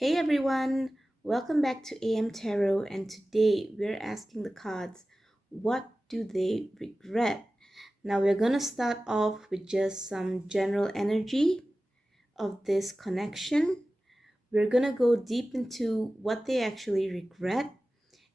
Hey everyone, welcome back to AM Tarot, and today we're asking the cards, what do they regret? Now we're going to start off with just some general energy of this connection. We're going to go deep into what they actually regret,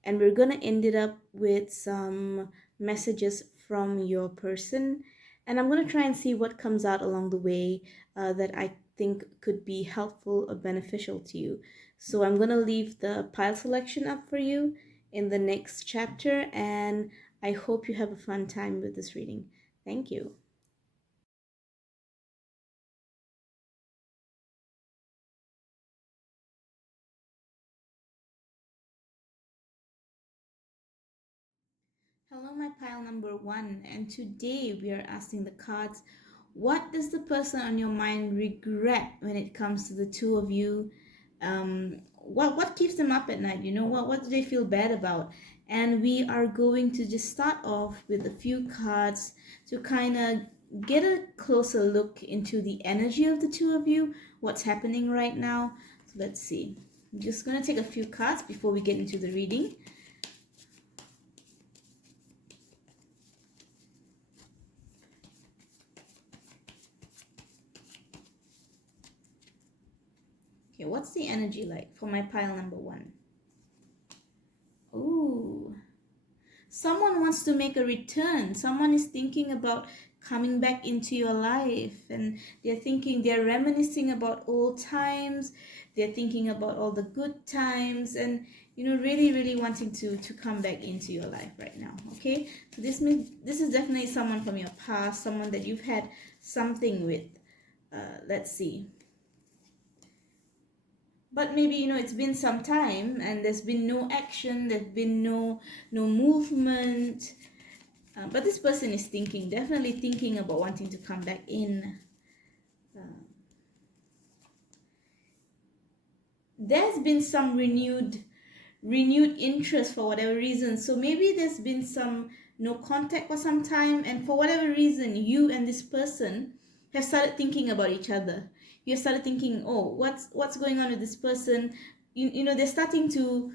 and we're going to end it up with some messages from your person, and I'm going to try and see what comes out along the way that I think could be helpful or beneficial to you. So I'm going to leave the pile selection up for you in the next chapter, and I hope you have a fun time with this reading. Thank you. Hello, my pile number one, and today we are asking the cards, what does the person on your mind regret when it comes to the two of you? What keeps them up at night? What do they feel bad about? And we are going to just start off with a few cards to kind of get a closer look into the energy of the two of you, what's happening right now. So let's see. I'm just going to take a few cards before we get into the reading. Okay, what's the energy like for my pile number one? Ooh, someone wants to make a return. Someone is thinking about coming back into your life, and they're reminiscing about old times. They're thinking about all the good times, and really, really wanting to come back into your life right now. Okay, so this means this is definitely someone from your past, someone that you've had something with. Let's see. But maybe it's been some time and there's been no action, there's been no movement, but this person is definitely thinking about wanting to come back in. uh, there's been some renewed interest for whatever reason, so maybe there's been some no contact for some time, and for whatever reason you and this person have started thinking about each other. You started thinking, oh, what's going on with this person. They're starting to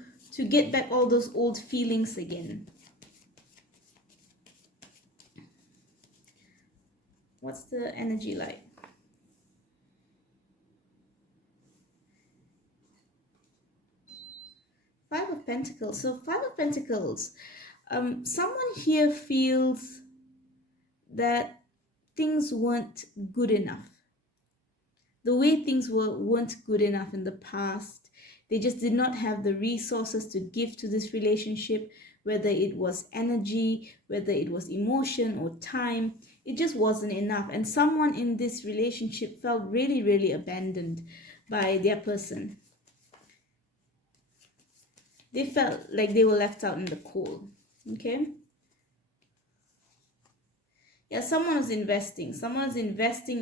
get back all those old feelings again. What's the energy like? Five of Pentacles. So Five of Pentacles, someone here feels that things weren't good enough. The way things weren't good enough in the past. They just did not have the resources to give to this relationship, whether it was energy, whether it was emotion or time. It just wasn't enough, and someone in this relationship felt really, really abandoned by their person. They felt like they were left out in the cold. Okay, yeah, someone is investing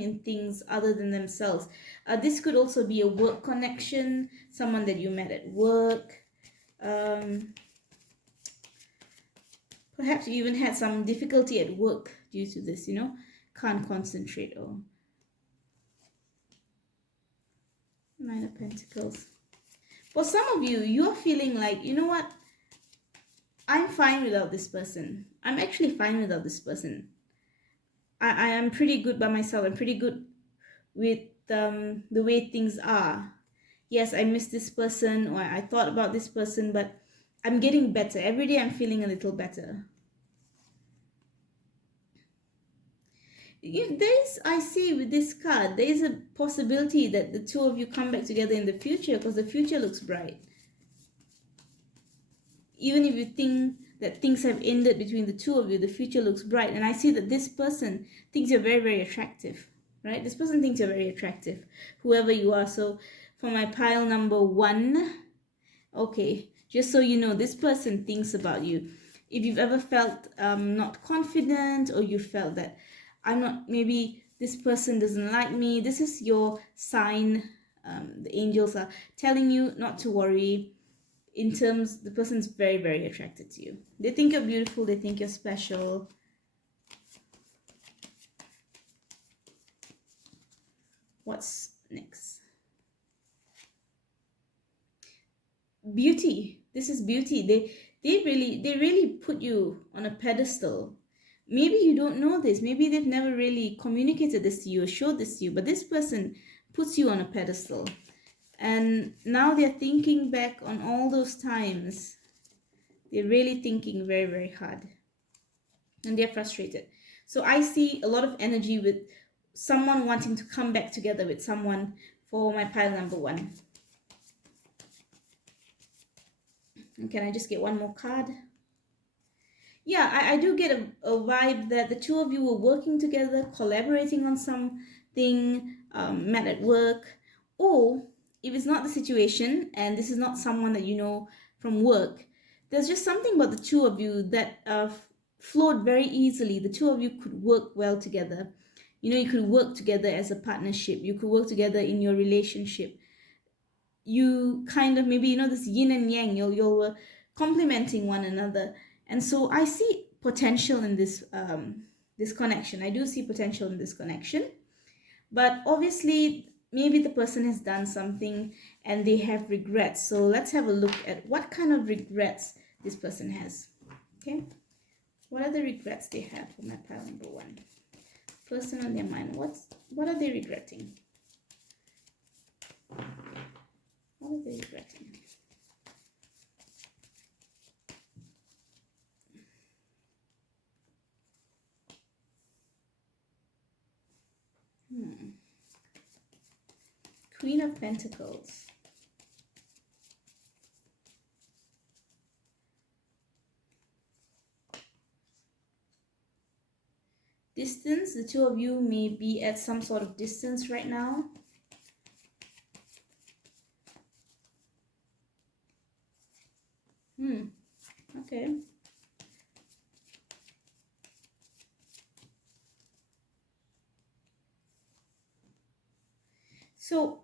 in things other than themselves. This could also be a work connection, someone that you met at work. Perhaps you even had some difficulty at work due to this, can't concentrate. Or Nine of Pentacles. For some of you, you're feeling like, you know what, I'm fine without this person. I'm actually fine without this person. I am pretty good by myself. I'm pretty good with the way things are. Yes, I miss this person, or I thought about this person, but I'm getting better. Every day I'm feeling a little better. I see with this card, there is a possibility that the two of you come back together in the future, because the future looks bright. Even if you think that things have ended between the two of you, the future looks bright. And I see that this person thinks you're very, very attractive, right? This person thinks you're very attractive, whoever you are. So for my pile number one, okay, just so you know, this person thinks about you. If you've ever felt not confident, or you felt that maybe this person doesn't like me, this is your sign. The angels are telling you not to worry. In terms, the person's very, very attracted to you. They think you're beautiful, they think you're special. What's next? beauty. This is beauty. They really put you on a pedestal. Maybe you don't know this. Maybe they've never really communicated this to you or showed this to you, but this person puts you on a pedestal. And now they're thinking back on all those times. They're really thinking very, very hard. And they're frustrated. So I see a lot of energy with someone wanting to come back together with someone for my pile number one. And can I just get one more card? Yeah, I do get a vibe that the two of you were working together, collaborating on something, met at work. Or if it's not the situation and this is not someone that you know from work, there's just something about the two of you that flowed very easily. The two of you could work well together. You know, you could work together as a partnership. You could work together in your relationship. You kind of, maybe, you know, this yin and yang, you're complementing one another. And so I see potential in this connection. I do see potential in this connection. But obviously, maybe the person has done something and they have regrets. So let's have a look at what kind of regrets this person has. Okay, what are the regrets they have for my pile number one? Person on their mind, what are they regretting? What are they regretting? Queen of Pentacles. Distance. The two of you may be at some sort of distance right now. Okay. So,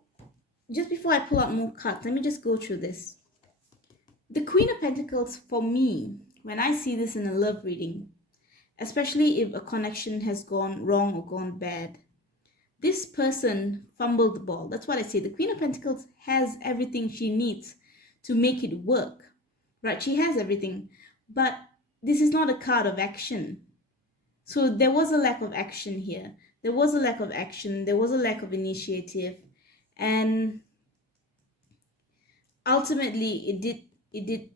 just before I pull out more cards, let me just go through this. The Queen of Pentacles, for me, when I see this in a love reading, especially if a connection has gone wrong or gone bad, this person fumbled the ball. That's what I say. The Queen of Pentacles has everything she needs to make it work, right? She has everything, but this is not a card of action. So there was a lack of action here. There was a lack of action. There was a lack of initiative, and ultimately it did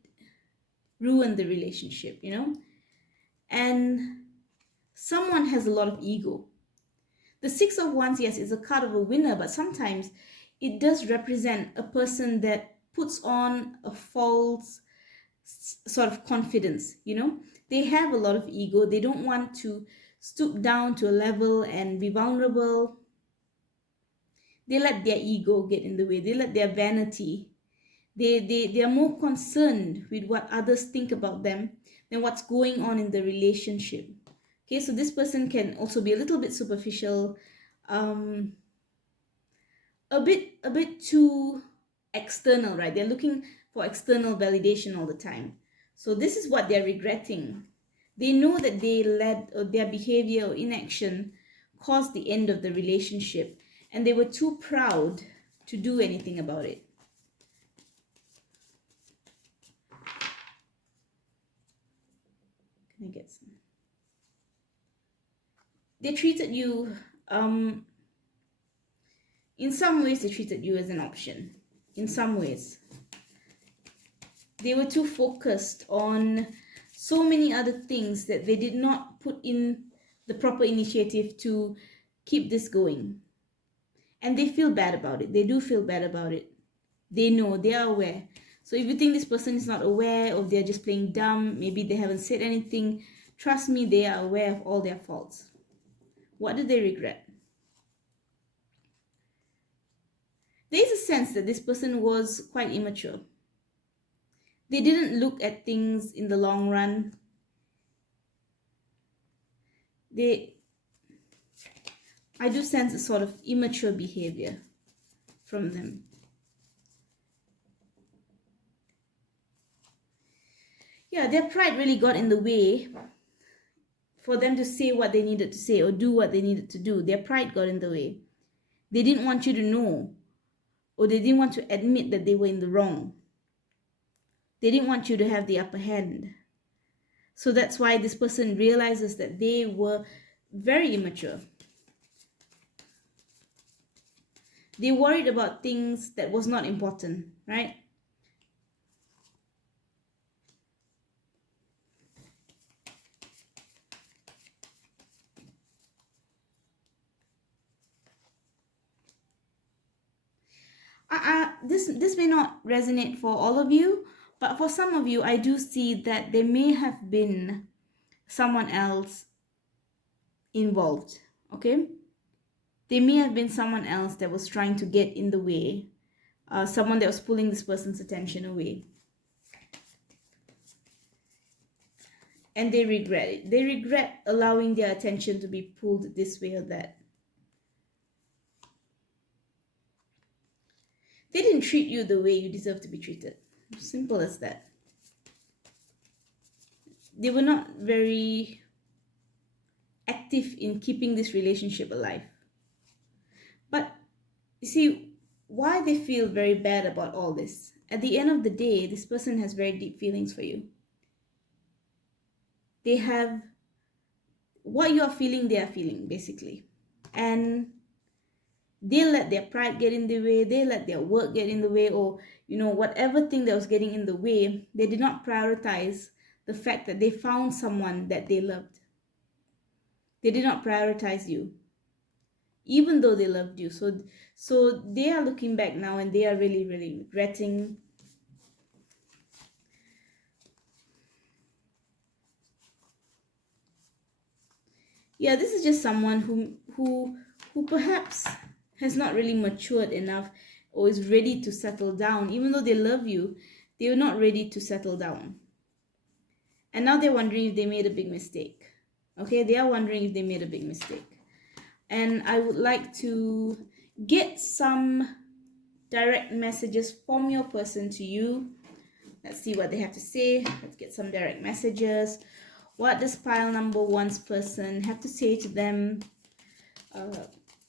ruin the relationship, you know. And someone has a lot of ego. The Six of Wands, yes, is a card of a winner, but sometimes it does represent a person that puts on a false sort of confidence, you know. They have a lot of ego. They don't want to stoop down to a level and be vulnerable. They let their ego get in the way. They let their vanity. They are more concerned with what others think about them than what's going on in the relationship. Okay, so this person can also be a little bit superficial, a bit too external, right? They're looking for external validation all the time. So this is what they're regretting. They know that they led, or their behavior or inaction caused the end of the relationship, and they were too proud to do anything about it. Can I get some? They treated you, in some ways, they treated you as an option. In some ways, they were too focused on so many other things that they did not put in the proper initiative to keep this going. And they feel bad about it. They do feel bad about it. They know, they are aware. So if you think this person is not aware, or they're just playing dumb, maybe they haven't said anything, trust me, they are aware of all their faults. What do they regret? There is a sense that this person was quite immature. They didn't look at things in the long run. I do sense a sort of immature behavior from them. Yeah, their pride really got in the way for them to say what they needed to say or do what they needed to do. Their pride got in the way. They didn't want you to know, or they didn't want to admit that they were in the wrong. They didn't want you to have the upper hand. So that's why this person realizes that they were very immature. They worried about things that was not important, right? This may not resonate for all of you, but for some of you, I do see that there may have been someone else involved. Okay, there may have been someone else that was trying to get in the way, someone that was pulling this person's attention away, and they regret it. They regret allowing their attention to be pulled this way or that. They didn't treat you the way you deserve to be treated. Simple as that. They were not very active in keeping this relationship alive. But you see, why they feel very bad about all this? At the end of the day, this person has very deep feelings for you. They have what you are feeling, they are feeling basically. And they let their pride get in the way, they let their work get in the way, or whatever thing that was getting in the way, they did not prioritize the fact that they found someone that they loved. They did not prioritize you, even though they loved you. So they are looking back now and they are really, really regretting. Yeah, this is just someone who perhaps has not really matured enough or is ready to settle down. Even though they love you, they are not ready to settle down. And now they're wondering if they made a big mistake. Okay, they are wondering if they made a big mistake. And I would like to get some direct messages from your person to you. Let's see what they have to say. Let's get some direct messages. What does pile number one's person have to say to them?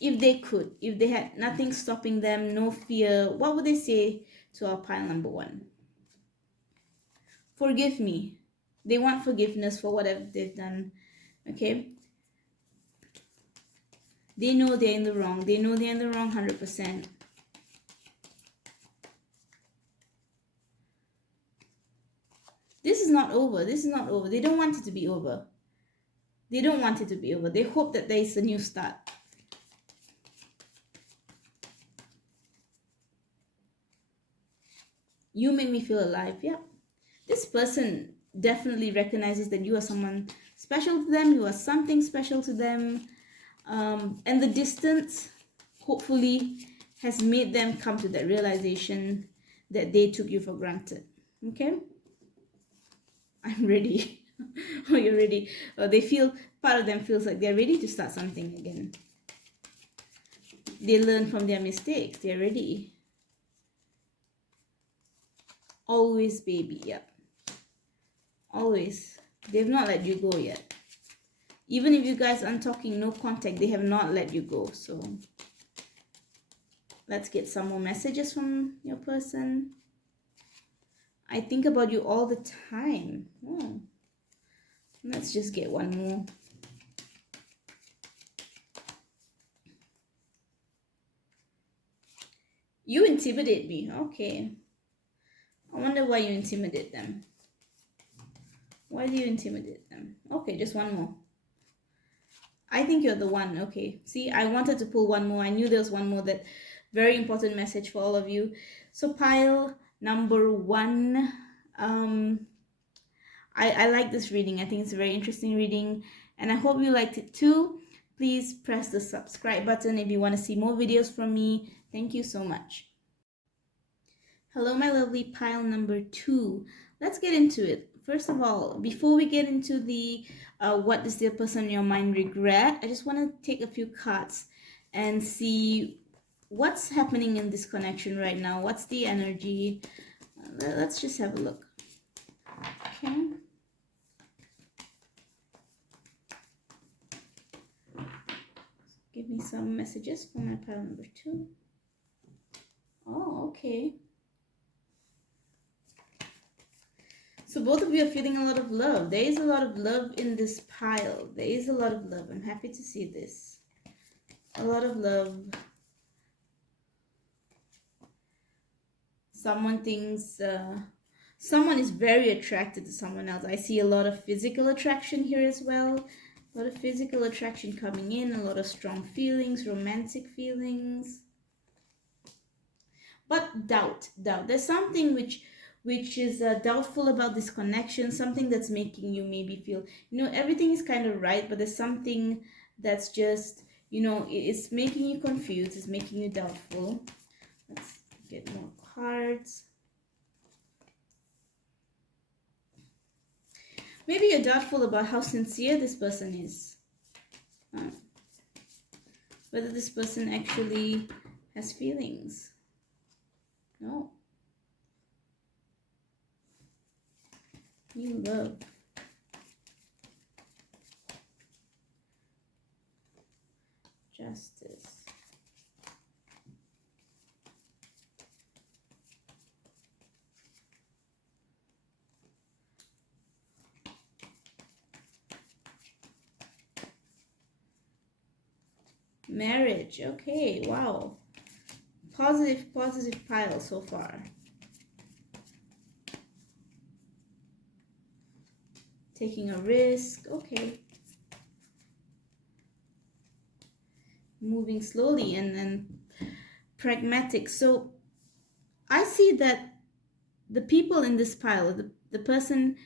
If they could, if they had nothing stopping them, no fear, what would they say to our pile number one? Forgive me. They want forgiveness for whatever they've done. Okay? They know they're in the wrong. They know they're in the wrong 100%. This is not over. This is not over. They don't want it to be over. They don't want it to be over. They hope that there is a new start. You make me feel alive. Yeah. This person definitely recognizes that you are someone special to them. You are something special to them. And the distance, hopefully, has made them come to that realization that they took you for granted. Okay? I'm ready. Oh, you're ready. They feel, part of them feels like they're ready to start something again. They learn from their mistakes. They're ready. Always, baby. Yep. Always. They've not let you go yet. Even if you guys aren't talking, no contact, they have not let you go. So let's get some more messages from your person. I think about you all the time. Oh. Let's just get one more. You intimidate me. Okay. I wonder why you intimidate them. Why do you intimidate them? Okay, just one more. I think you're the one. Okay. See, I wanted to pull one more. I knew there was one more. That very important message for all of you. So pile number one. I like this reading. I think it's a very interesting reading. And I hope you liked it too. Please press the subscribe button if you want to see more videos from me. Thank you so much. Hello, my lovely pile number two. Let's get into it. First of all, before we get into the what does the person in your mind regret, I just want to take a few cards and see what's happening in this connection right now. What's the energy? Let's just have a look. Okay. Give me some messages for my pile number two. Oh, okay. So both of you are feeling a lot of love. There is a lot of love in this pile. There is a lot of love. I'm happy to see this. A lot of love. Someone thinks, someone is very attracted to someone else. I see a lot of physical attraction here as well. A lot of physical attraction coming in. A lot of strong feelings, romantic feelings. But doubt. There's something which is doubtful about this connection, something that's making you maybe feel, everything is kind of right, but there's something that's just, it's making you confused, it's making you doubtful. Let's get more cards. Maybe you're doubtful about how sincere this person is. Whether this person actually has feelings. No. You love. Justice. Marriage. Okay, wow. Positive pile so far. Taking a risk. Okay. Moving slowly and then pragmatic. So I see that the people in this pile, the person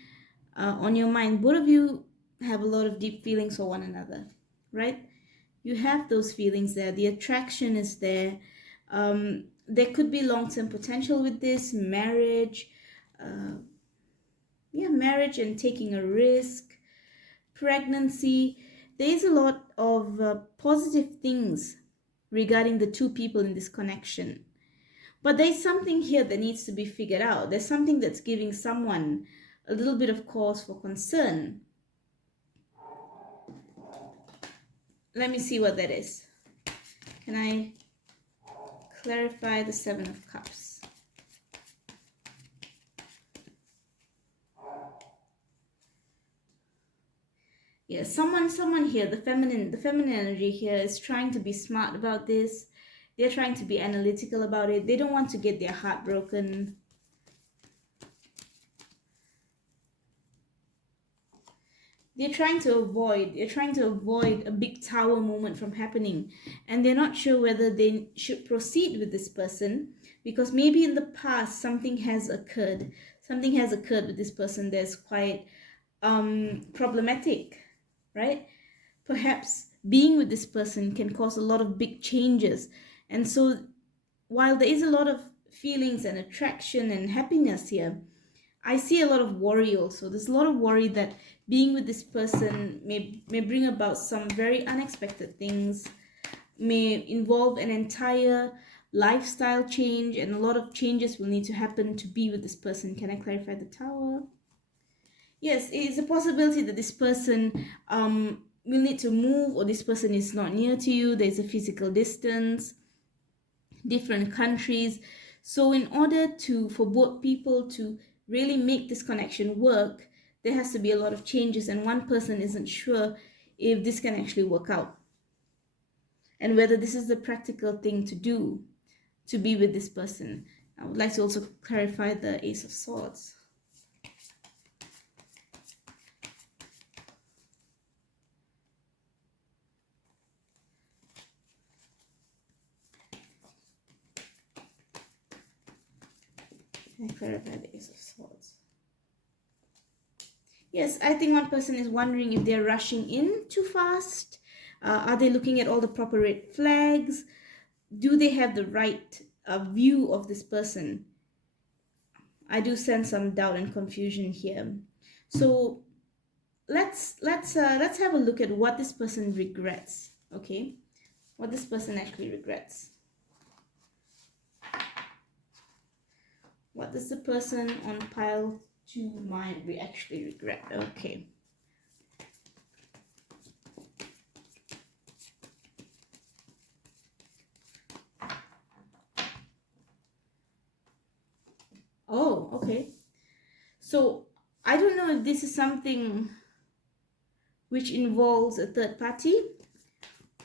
on your mind, both of you have a lot of deep feelings for one another, right? You have those feelings there. The attraction is there. There could be long-term potential with this marriage. Marriage and taking a risk, pregnancy. There is a lot of positive things regarding the two people in this connection. But there's something here that needs to be figured out. There's something that's giving someone a little bit of cause for concern. Let me see what that is. Can I clarify the Seven of Cups? Yeah, someone here, the feminine energy here is trying to be smart about this. They're trying to be analytical about it. They don't want to get their heart broken. They're trying to avoid a big tower moment from happening, and they're not sure whether they should proceed with this person, because maybe in the past something has occurred with this person that's quite problematic, right? Perhaps being with this person can cause a lot of big changes. And so while there is a lot of feelings and attraction and happiness here, I see a lot of worry also. There's a lot of worry that being with this person may bring about some very unexpected things, may involve an entire lifestyle change, and a lot of changes will need to happen to be with this person. Can I clarify the Tower? Yes, it is a possibility that this person will need to move, or this person is not near to you. There's a physical distance, different countries. So in order for both people to really make this connection work, there has to be a lot of changes, and one person isn't sure if this can actually work out and whether this is the practical thing to do to be with this person. I would like to also clarify the Ace of Swords. I clarify the Ace of Swords. Yes, I think one person is wondering if they're rushing in too fast. Are they looking at all the proper red flags? Do they have the right view of this person? I do sense some doubt and confusion here. So let's have a look at what this person regrets. Okay, what this person actually regrets. What does the person on pile 2 mind actually regret? Okay. Oh, okay. So I don't know if this is something which involves a third party,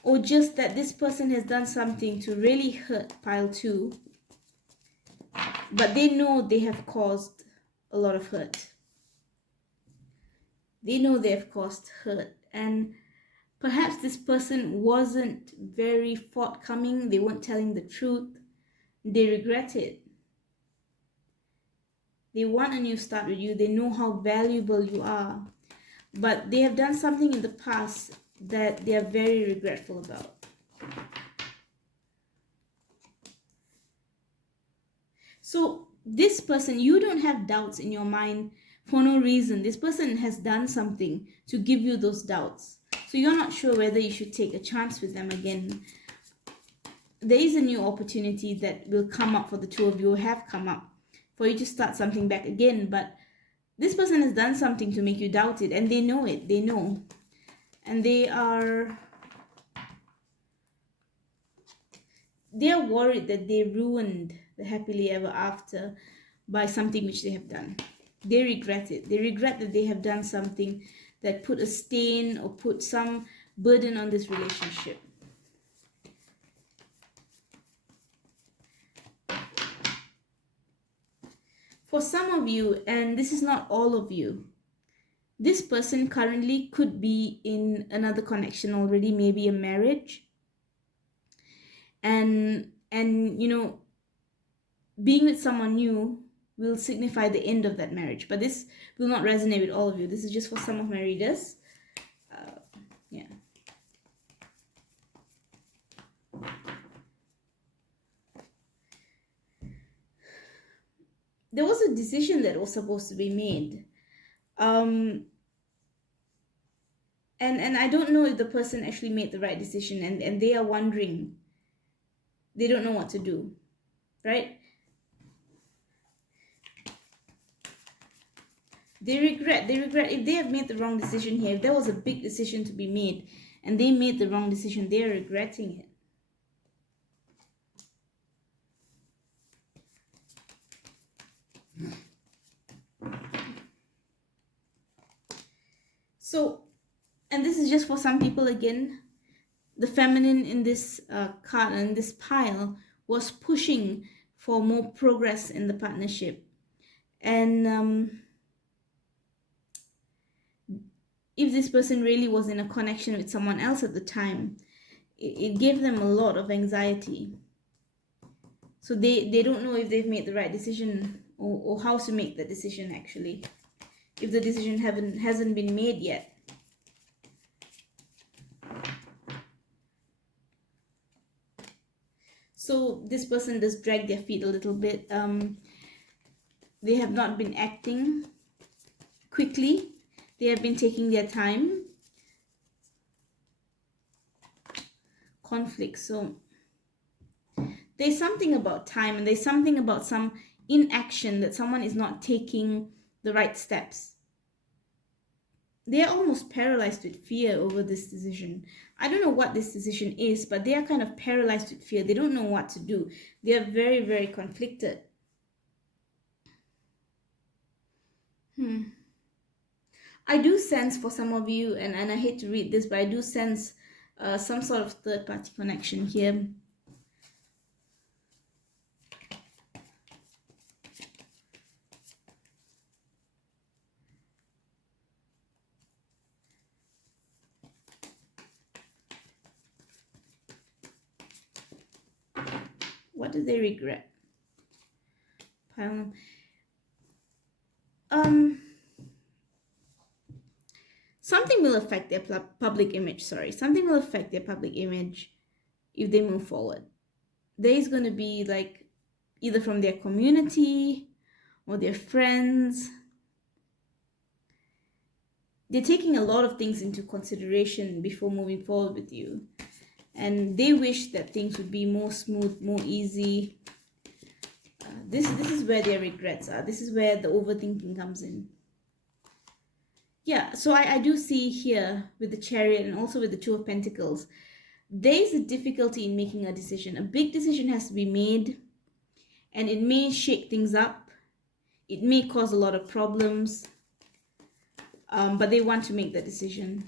or just that this person has done something to really hurt pile 2, but they know they have caused a lot of hurt. They know they have caused hurt, and perhaps this person wasn't very forthcoming, they weren't telling the truth, they regret it. They want a new start with you, they know how valuable you are, but they have done something in the past that they are very regretful about. So this person, you don't have doubts in your mind for no reason. This person has done something to give you those doubts. So you're not sure whether you should take a chance with them again. There is a new opportunity that will come up for the two of you, or have come up, for you to start something back again. But this person has done something to make you doubt it, and they know it. They know. And they are worried that they ruined the happily ever after by something which they have done. They regret it. They regret that they have done something that put a stain or put some burden on this relationship. For some of you, and this is not all of you, this person currently could be in another connection already, maybe a marriage. And you know, being with someone new will signify the end of that marriage. But this will not resonate with all of you. This is just for some of my readers. Yeah. There was a decision that was supposed to be made. And I don't know if the person actually made the right decision, and they are wondering. They don't know what to do, right? They regret if they have made the wrong decision here. If there was a big decision to be made and they made the wrong decision, they are regretting it. So, and this is just for some people again, the feminine in this card and this pile was pushing for more progress in the partnership. And if this person really was in a connection with someone else at the time, it gave them a lot of anxiety. So they don't know if they've made the right decision, or how to make the decision actually, if the decision hasn't been made yet. So this person does drag their feet a little bit. They have not been acting quickly. They have been taking their time. Conflict. So there's something about time, and there's something about some inaction, that someone is not taking the right steps. They are almost paralyzed with fear over this decision. I don't know what this decision is, but they are kind of paralyzed with fear. They don't know what to do. They are very, very conflicted. I do sense for some of you, and I hate to read this, but I do sense some sort of third-party connection here. What do they regret? Something will affect their public image. Something will affect their public image if they move forward. There is going to be, like, either from their community or their friends. They're taking a lot of things into consideration before moving forward with you. And they wish that things would be more smooth, more easy. This is where their regrets are. This is where the overthinking comes in. Yeah, so I do see here with the Chariot and also with the Two of Pentacles, there is a difficulty in making a decision. A big decision has to be made, and it may shake things up. It may cause a lot of problems. but they want to make that decision.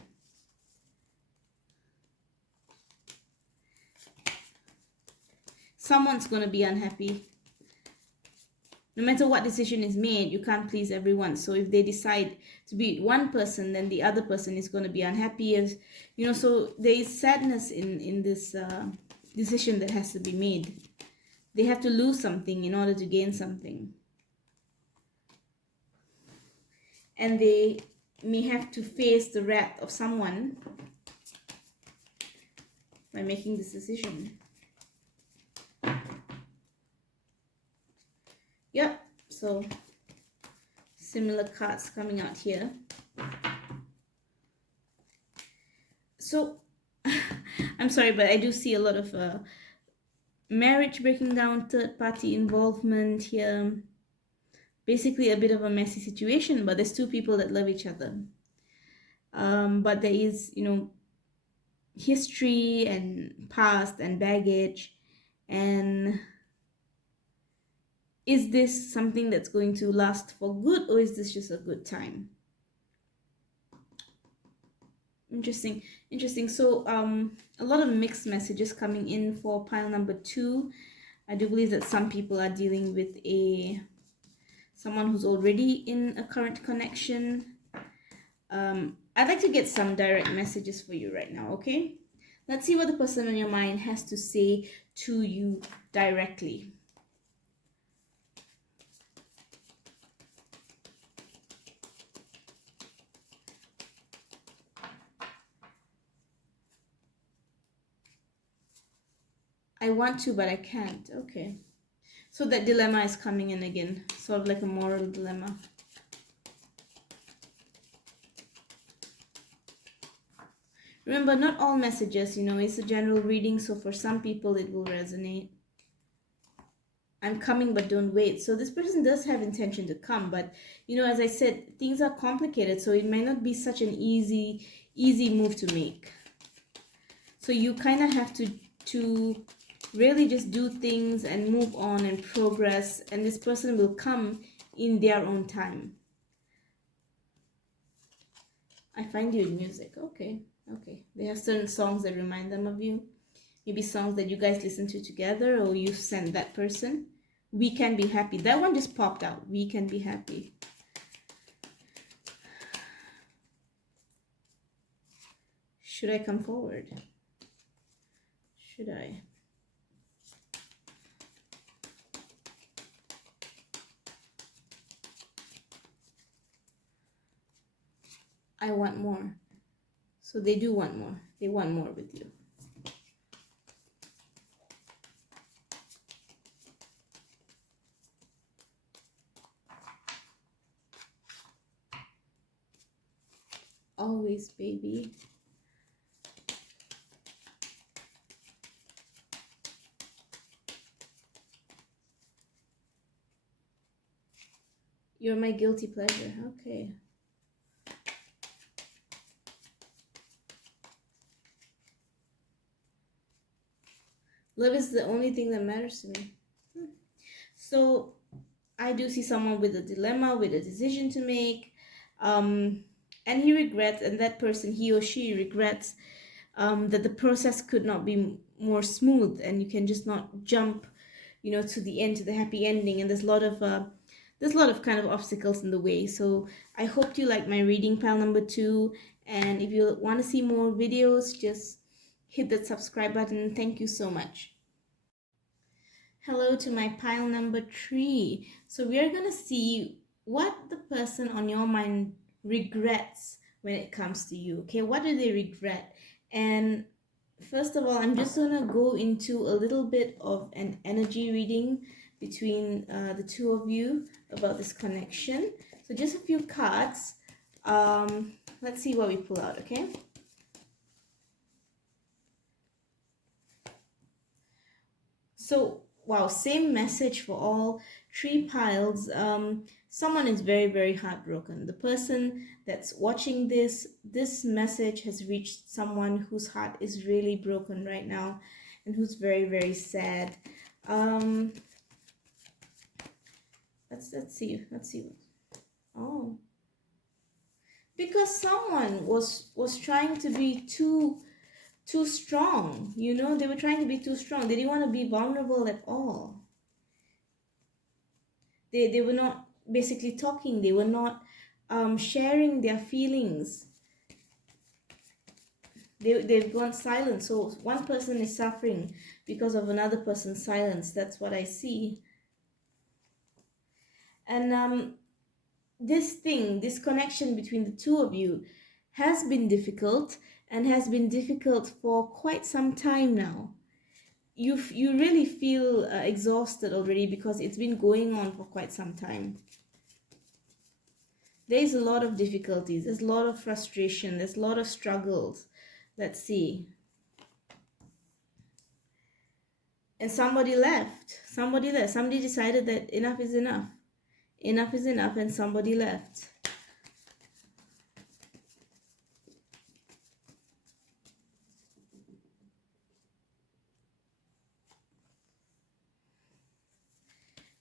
Someone's going to be unhappy. No matter what decision is made, you can't please everyone. So if they decide to be one person, then the other person is going to be unhappy. As you know, so there is sadness in this decision that has to be made. They have to lose something in order to gain something, and they may have to face the wrath of someone by making this decision. Yep, so similar cards coming out here. So I'm sorry, but I do see a lot of marriage breaking down, third party involvement here. Basically a bit of a messy situation, but there's two people that love each other. But there is, you know, history and past and baggage. And is this something that's going to last for good, or is this just a good time? Interesting. So a lot of mixed messages coming in for pile number 2. I do believe that some people are dealing with someone who's already in a current connection. I'd like to get some direct messages for you right now, okay? Let's see what the person on your mind has to say to you directly. I want to, but I can't. Okay. So that dilemma is coming in again, sort of like a moral dilemma. Remember, not all messages, you know, it's a general reading, so for some people it will resonate. I'm coming, but don't wait. So this person does have intention to come, but you know, as I said, things are complicated, so it may not be such an easy move to make. So you kind of have to really just do things and move on and progress, and this person will come in their own time. I find you in music. Okay. They have certain songs that remind them of you. Maybe songs that you guys listen to together, or you send that person. We Can Be Happy. That one just popped out. We Can Be Happy. Should I come forward? Should I? I want more. So they do want more. They want more with you. Always, baby. You're my guilty pleasure. Okay. Love is the only thing that matters to me. So I do see someone with a dilemma, with a decision to make, and he regrets, and that person, he or she regrets that the process could not be more smooth, and you can just not jump, you know, to the end, to the happy ending. And there's a lot of kind of obstacles in the way. So I hope you like my reading, pile number 2. And if you want to see more videos, just hit that subscribe button. Thank you so much. Hello to my pile number 3. So we are going to see what the person on your mind regrets when it comes to you. Okay, what do they regret? And first of all, I'm just going to go into a little bit of an energy reading between the two of you about this connection. So just a few cards. Let's see what we pull out, okay? So wow, same message for all 3 piles. Someone is very, very heartbroken. The person that's watching this message has reached someone whose heart is really broken right now and who's very, very sad. Let's see. Oh, because someone was trying to be too strong. They were trying to be too strong. They didn't want to be vulnerable at all. They were not basically talking. They were not sharing their feelings. They've gone silent. So one person is suffering because of another person's silence. That's what I see. And this connection between the two of you has been difficult, and has been difficult for quite some time now. You really feel exhausted already, because it's been going on for quite some time. There's a lot of difficulties, there's a lot of frustration, there's a lot of struggles. Let's see. And somebody decided that enough is enough. Enough is enough, and somebody left.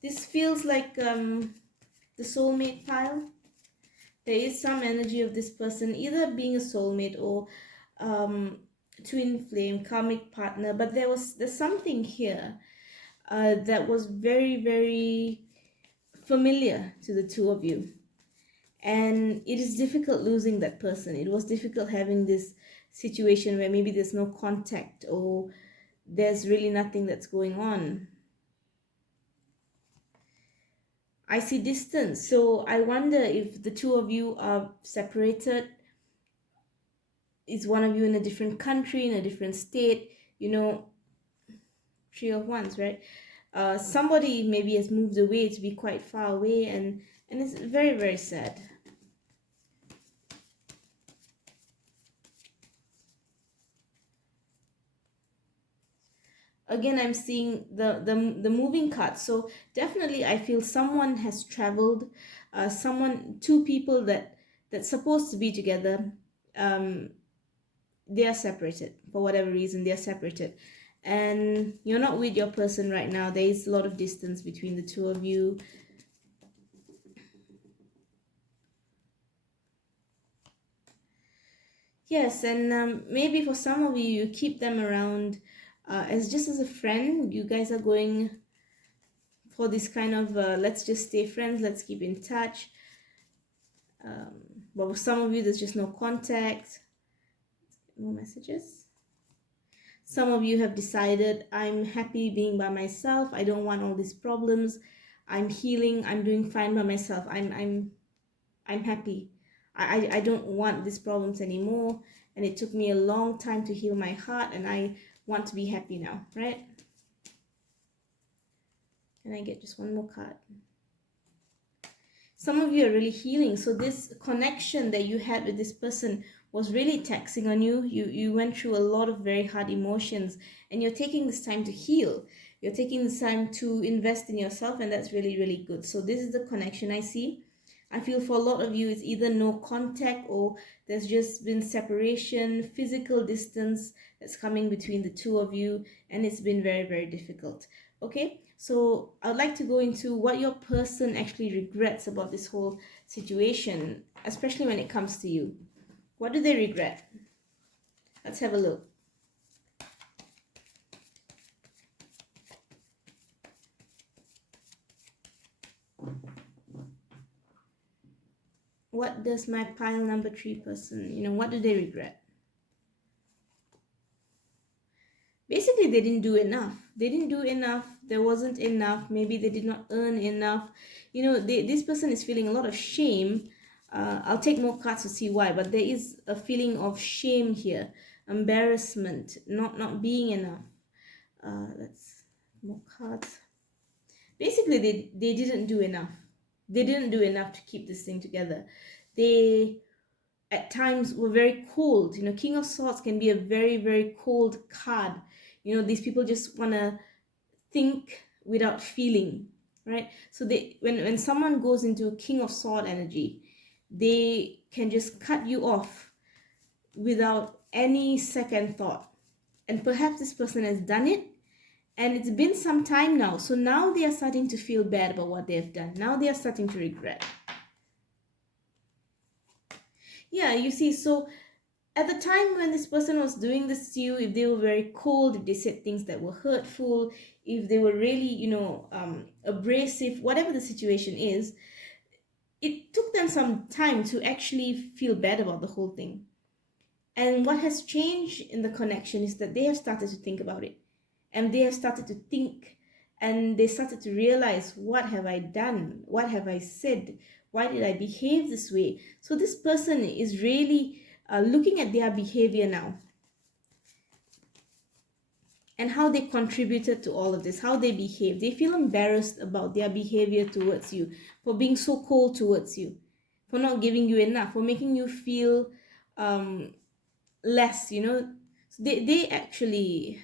This feels like the soulmate pile. There is some energy of this person either being a soulmate or twin flame, karmic partner, but there's something here that was very, very familiar to the two of you. And it is difficult losing that person. It was difficult having this situation where maybe there's no contact, or there's really nothing that's going on. I see distance. So I wonder if the two of you are separated. Is one of you in a different country, in a different state? Three of Wands, right? Somebody maybe has moved away to be quite far away, and it's very, very sad. Again, I'm seeing the moving card. So definitely I feel someone has traveled. Two people that's supposed to be together, they are separated. For whatever reason, they are separated, and you're not with your person right now. There is a lot of distance between the two of you. Yes, and maybe for some of you, you keep them around as just as a friend. You guys are going for this kind of let's just stay friends, let's keep in touch. But for some of you, there's just no contact. More messages. Some of you have decided, I'm happy being by myself. I don't want all these problems. I'm healing. I'm doing fine by myself. I'm happy. I don't want these problems anymore. And it took me a long time to heal my heart, and I want to be happy now, right? Can I get just one more card? Some of you are really healing. So this connection that you had with this person was really taxing on you. You went through a lot of very hard emotions, and you're taking this time to heal. You're taking this time to invest in yourself, and that's really, really good. So this is the connection I see. I feel for a lot of you, it's either no contact, or there's just been separation, physical distance that's coming between the two of you, and it's been very, very difficult. Okay, so I would like to go into what your person actually regrets about this whole situation, especially when it comes to you. What do they regret? Let's have a look. What does my pile number 3 person, what do they regret? Basically, they didn't do enough. There wasn't enough. Maybe they did not earn enough. This person is feeling a lot of shame. I'll take more cards to see why, but there is a feeling of shame here, embarrassment, not being enough. Let's more cards. Basically, they didn't do enough. They didn't do enough to keep this thing together. They at times were very cold. King of Swords can be a very, very cold card. These people just want to think without feeling, right? So when someone goes into King of Sword energy, they can just cut you off without any second thought. And perhaps this person has done it, and it's been some time now. So now they are starting to feel bad about what they have done. Now they are starting to regret. Yeah, you see, so at the time when this person was doing this to you, if they were very cold, if they said things that were hurtful, if they were really, abrasive, whatever the situation is, it took them some time to actually feel bad about the whole thing. And what has changed in the connection is that they have started to think about it. And they have started to think, and they started to realize, what have I done? What have I said? Why did I behave this way? So this person is really looking at their behavior now and how they contributed to all of this, how they behave. They feel embarrassed about their behavior towards you, for being so cold towards you, for not giving you enough, for making you feel um, less, So they actually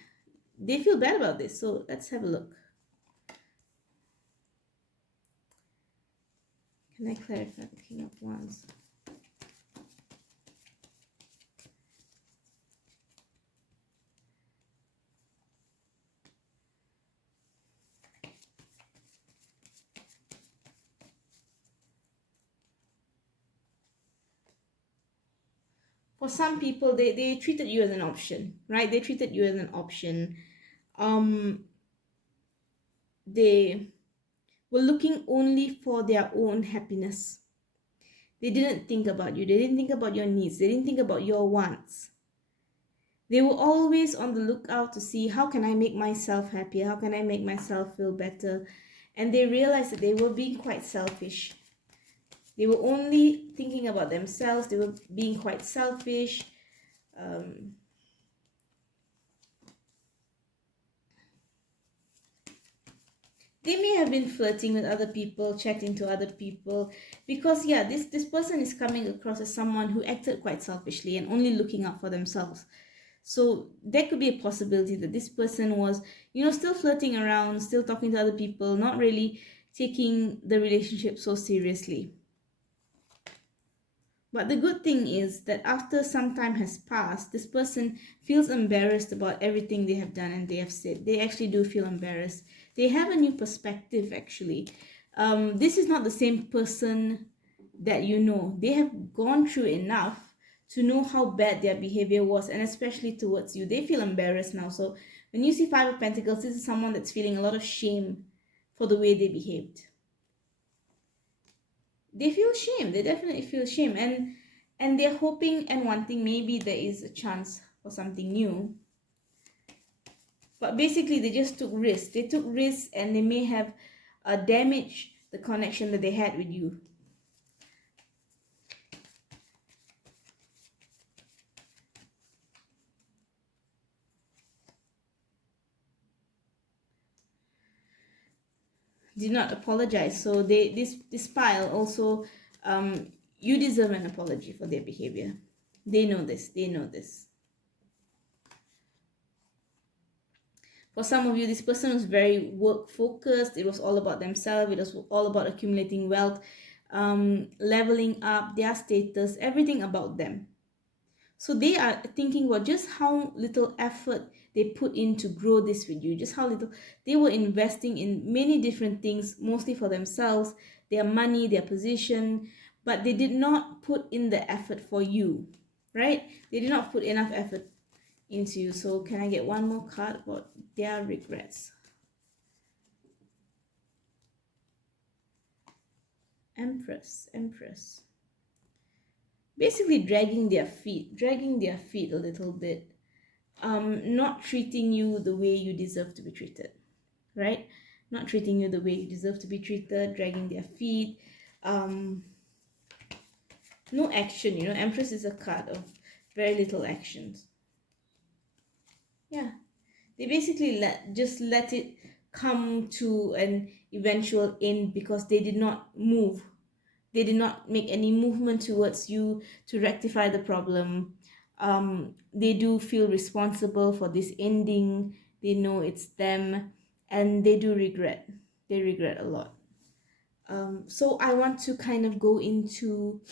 they feel bad about this. So let's have a look. Can I clarify the King of Wands? For some people, they treated you as an option, right? They treated you as an option. Um, they were looking only for their own happiness. They didn't think about you. They didn't think about your needs. They didn't think about your wants. They were always on the lookout to see, how can I make myself happier? How can I make myself feel better? And they realized that they were being quite selfish. They were only thinking about themselves. They were being quite selfish. Um, they may have been flirting with other people, chatting to other people, because yeah, this person is coming across as someone who acted quite selfishly and only looking out for themselves. So there could be a possibility that this person was, still flirting around, still talking to other people, not really taking the relationship so seriously. But the good thing is that after some time has passed, this person feels embarrassed about everything they have done and they have said. They actually do feel embarrassed. They have a new perspective, actually. This is not the same person that you know. They have gone through enough to know how bad their behavior was, and especially towards you. They feel embarrassed now. So when you see Five of Pentacles, this is someone that's feeling a lot of shame for the way they behaved. They feel shame. They definitely feel shame, and they're hoping and wanting maybe there is a chance for something new. But basically, they just took risks. They took risks, and they may have damaged the connection that they had with you. Did not apologize. So this pile also, you deserve an apology for their behavior. They know this. They know this. For some of you, this person was very work focused. It was all about themselves. It was all about accumulating wealth, leveling up their status, everything about them. So they are thinking about just how little effort they put in to grow this with you, just how little they were investing in many different things, mostly for themselves, their money, their position, but they did not put in the effort for you, right? They did not put enough effort into you. So can I get one more card about their regrets? Empress. Basically dragging their feet a little bit. Not treating you the way you deserve to be treated, right? Not treating you the way you deserve to be treated, dragging their feet. No action, Empress is a card of very little actions. Yeah. They basically let it come to an eventual end because they did not move. They did not make any movement towards you to rectify the problem. They do feel responsible for this ending. They know it's them, and they do regret. They regret a lot. So I want to kind of go into,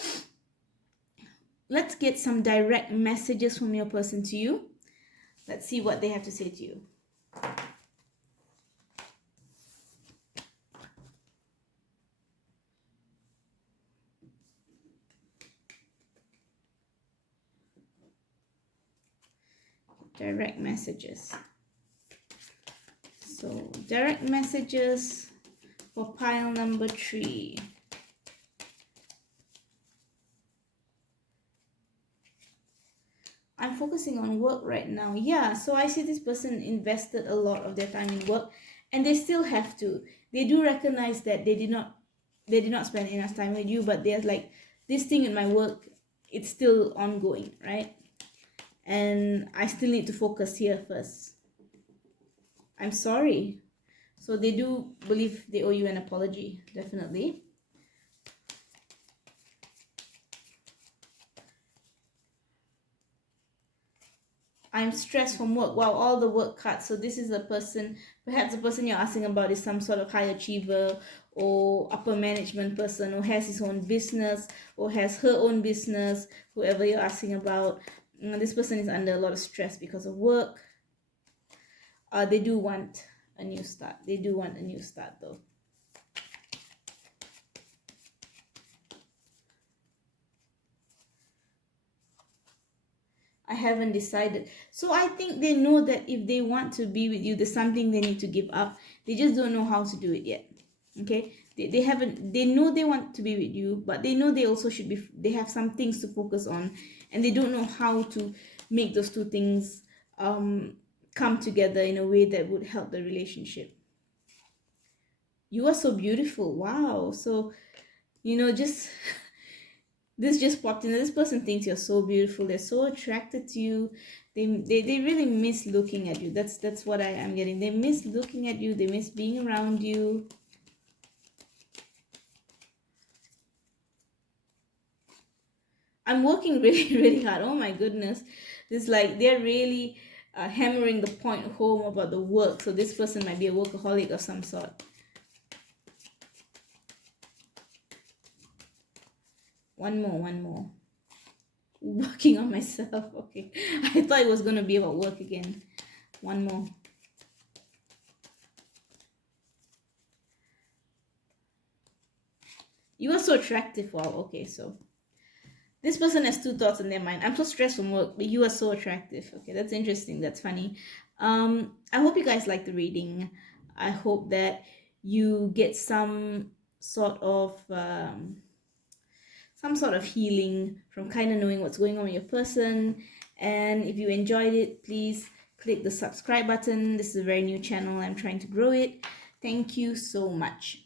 let's get some direct messages from your person to you. Let's see what they have to say to you. direct messages. So direct messages for pile number 3. I'm focusing on work right now. Yeah, so I see this person invested a lot of their time in work, and they still have to. They do recognize that they did not spend enough time with you, but there's like this thing in my work, it's still ongoing, right? And I still need to focus here first. I'm sorry. So they do believe they owe you an apology, definitely. I'm stressed from work. Wow, all the work cards. So this is a person, perhaps the person you're asking about is some sort of high achiever or upper management person who has his own business or has her own business, whoever you're asking about. This person is under a lot of stress because of work. They do want a new start. They do want a new start though. I haven't decided. So I think they know that if they want to be with you, there's something they need to give up. They just don't know how to do it yet. Okay? They haven't, they know they want to be with you, but they know they also should be, they have some things to focus on, and they don't know how to make those two things come together in a way that would help the relationship. You are so beautiful. Wow. So, just this just popped in. This person thinks you're so beautiful. They're so attracted to you. They really miss looking at you. That's what I am getting. They miss looking at you. They miss being around you. I'm working really, really hard. Oh my goodness. This like they're really hammering the point home about the work. So this person might be a workaholic of some sort. One more. Working on myself. Okay. I thought it was going to be about work again. One more. You are so attractive. Wow. Okay. So this person has two thoughts in their mind. I'm so stressed from work, but you are so attractive. Okay. That's interesting. That's funny. I hope you guys like the reading. I hope that you get some sort of healing from kind of knowing what's going on with your person. And if you enjoyed it, please click the subscribe button. This is a very new channel. I'm trying to grow it. Thank you so much.